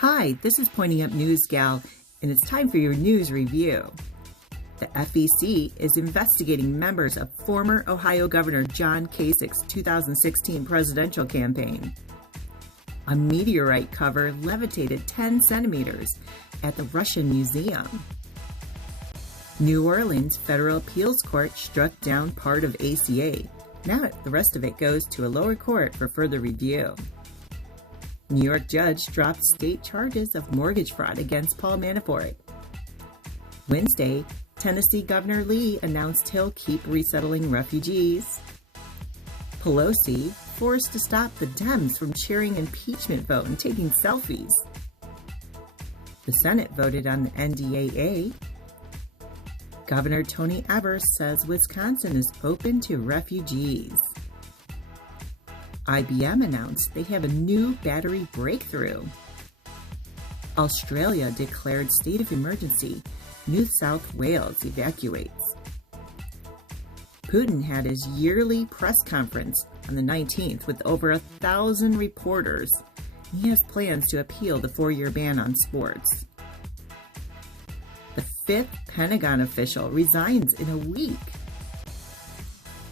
Hi, this is Pointing Up News Gal, and it's time for your news review. The FEC is investigating members of former Ohio Governor John Kasich's 2016 presidential campaign. A meteorite cover levitated 10 centimeters at the Russian Museum. New Orleans Federal Appeals Court struck down part of ACA. Now the rest of it goes to a lower court for further review. New York judge dropped state charges of mortgage fraud against Paul Manafort. Wednesday, Tennessee Governor Lee announced he'll keep resettling refugees. Pelosi forced to stop the Dems from sharing impeachment vote and taking selfies. The Senate voted on the NDAA. Governor Tony Evers says Wisconsin is open to refugees. IBM announced they have a new battery breakthrough. Australia declared state of emergency. New South Wales evacuates. Putin had his yearly press conference on the 19th with over 1,000 reporters. He has plans to appeal the 4-year ban on sports. The 5th Pentagon official resigns in a week.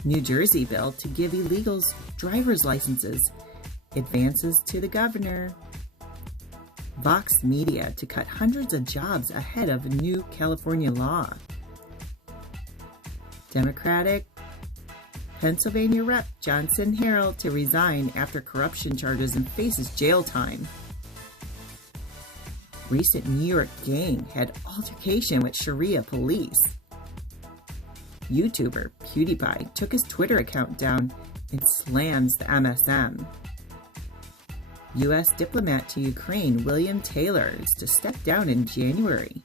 New Jersey bill to give illegals driver's licenses advances to the governor. Vox Media to cut hundreds of jobs ahead of a new California law. Democratic Pennsylvania Rep. Johnson Harrell to resign after corruption charges and faces jail time. Recent New York gang had altercation with Sharia police. YouTuber PewDiePie took his Twitter account down and slams the MSM. U.S. diplomat to Ukraine William Taylor is to step down in January.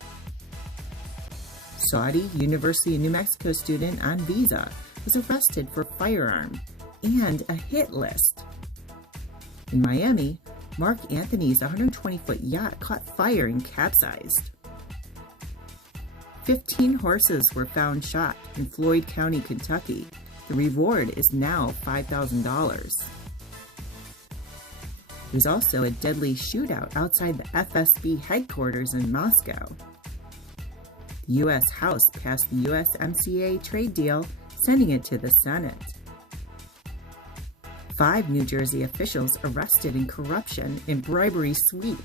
Saudi University of New Mexico student on visa was arrested for firearm and a hit list. In Miami, Mark Anthony's 120-foot yacht caught fire and capsized. 15 horses were found shot in Floyd County, Kentucky. The reward is now $5,000. There was also a deadly shootout outside the FSB headquarters in Moscow. The U.S. House passed the USMCA trade deal, sending it to the Senate. 5 New Jersey officials arrested in corruption and bribery sweep.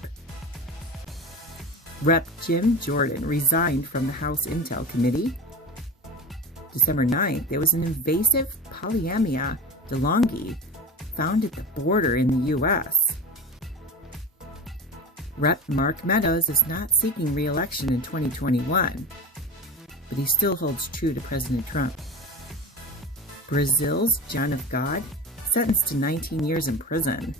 Rep. Jim Jordan resigned from the House Intel Committee. December 9th, there was an invasive Polyamia delonghi found at the border in the U.S. Rep. Mark Meadows is not seeking re-election in 2021, but he still holds true to President Trump. Brazil's John of God sentenced to 19 years in prison.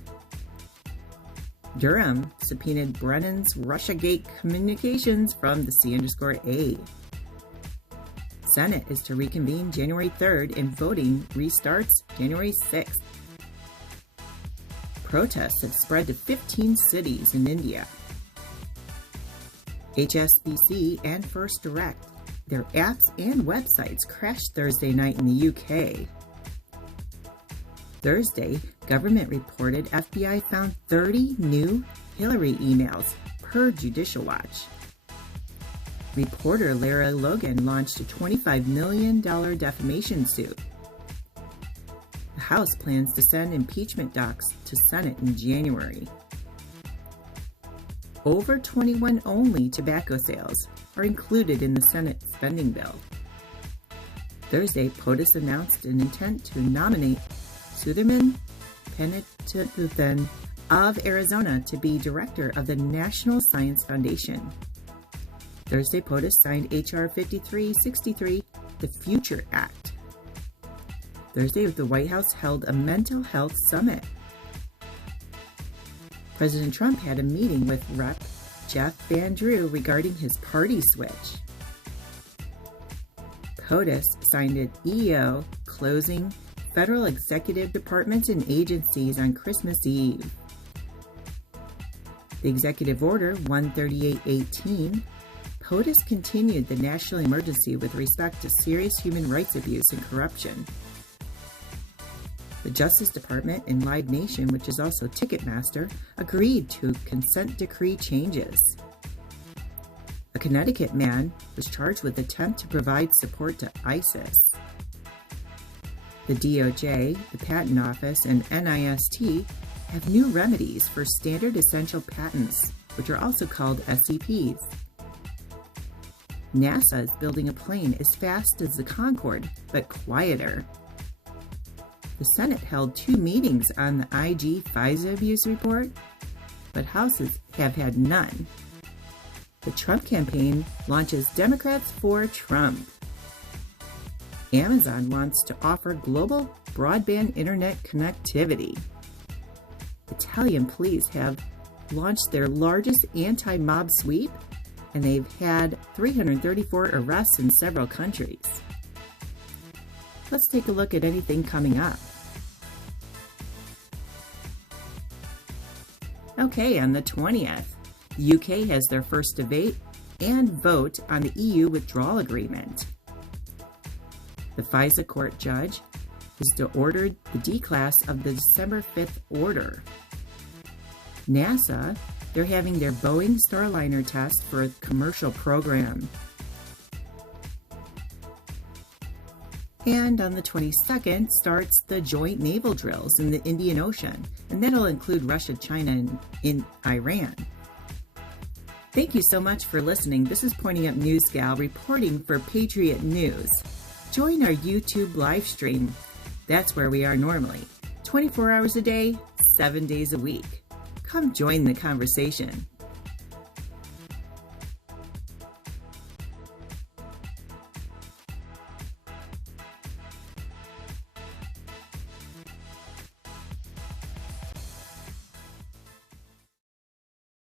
Durham subpoenaed Brennan's Russiagate communications from the C_A. Senate is to reconvene January 3rd and voting restarts January 6th. Protests have spread to 15 cities in India. HSBC and First Direct, their apps and websites crashed Thursday night in the UK. Thursday, government reported FBI found 30 new Hillary emails per Judicial Watch. Reporter Lara Logan launched a $25 million defamation suit. The House plans to send impeachment docs to Senate in January. Over 21 only tobacco sales are included in the Senate spending bill. Thursday, POTUS announced an intent to nominate Sutherman Penetuthan of Arizona to be director of the National Science Foundation. Thursday, POTUS signed H.R. 5363, the Future Act. Thursday, the White House held a mental health summit. President Trump had a meeting with Rep. Jeff Van Drew regarding his party switch. POTUS signed an EO closing federal executive departments and agencies on Christmas Eve. The Executive Order 13818, POTUS continued the national emergency with respect to serious human rights abuse and corruption. The Justice Department and Live Nation, which is also Ticketmaster, agreed to consent decree changes. A Connecticut man was charged with attempt to provide support to ISIS. The DOJ, the Patent Office, and NIST have new remedies for standard essential patents, which are also called SEPs. NASA is building a plane as fast as the Concorde, but quieter. The Senate held 2 meetings on the IG FISA abuse report, but houses have had none. The Trump campaign launches Democrats for Trump. Amazon wants to offer global broadband internet connectivity. Italian police have launched their largest anti-mob sweep, and they've had 334 arrests in several countries. Let's take a look at anything coming up. Okay, on the 20th, the UK has their first debate and vote on the EU withdrawal agreement. The FISA court judge has ordered the D-class of the December 5th order. NASA, they're having their Boeing Starliner test for a commercial program. And on the 22nd starts the joint naval drills in the Indian Ocean, and that'll include Russia, China, and in Iran. Thank you so much for listening. This is Pointing Up News Gal reporting for Patriot News. Join our YouTube live stream. That's where we are normally, 24 hours a day, 7 days a week. Come join the conversation.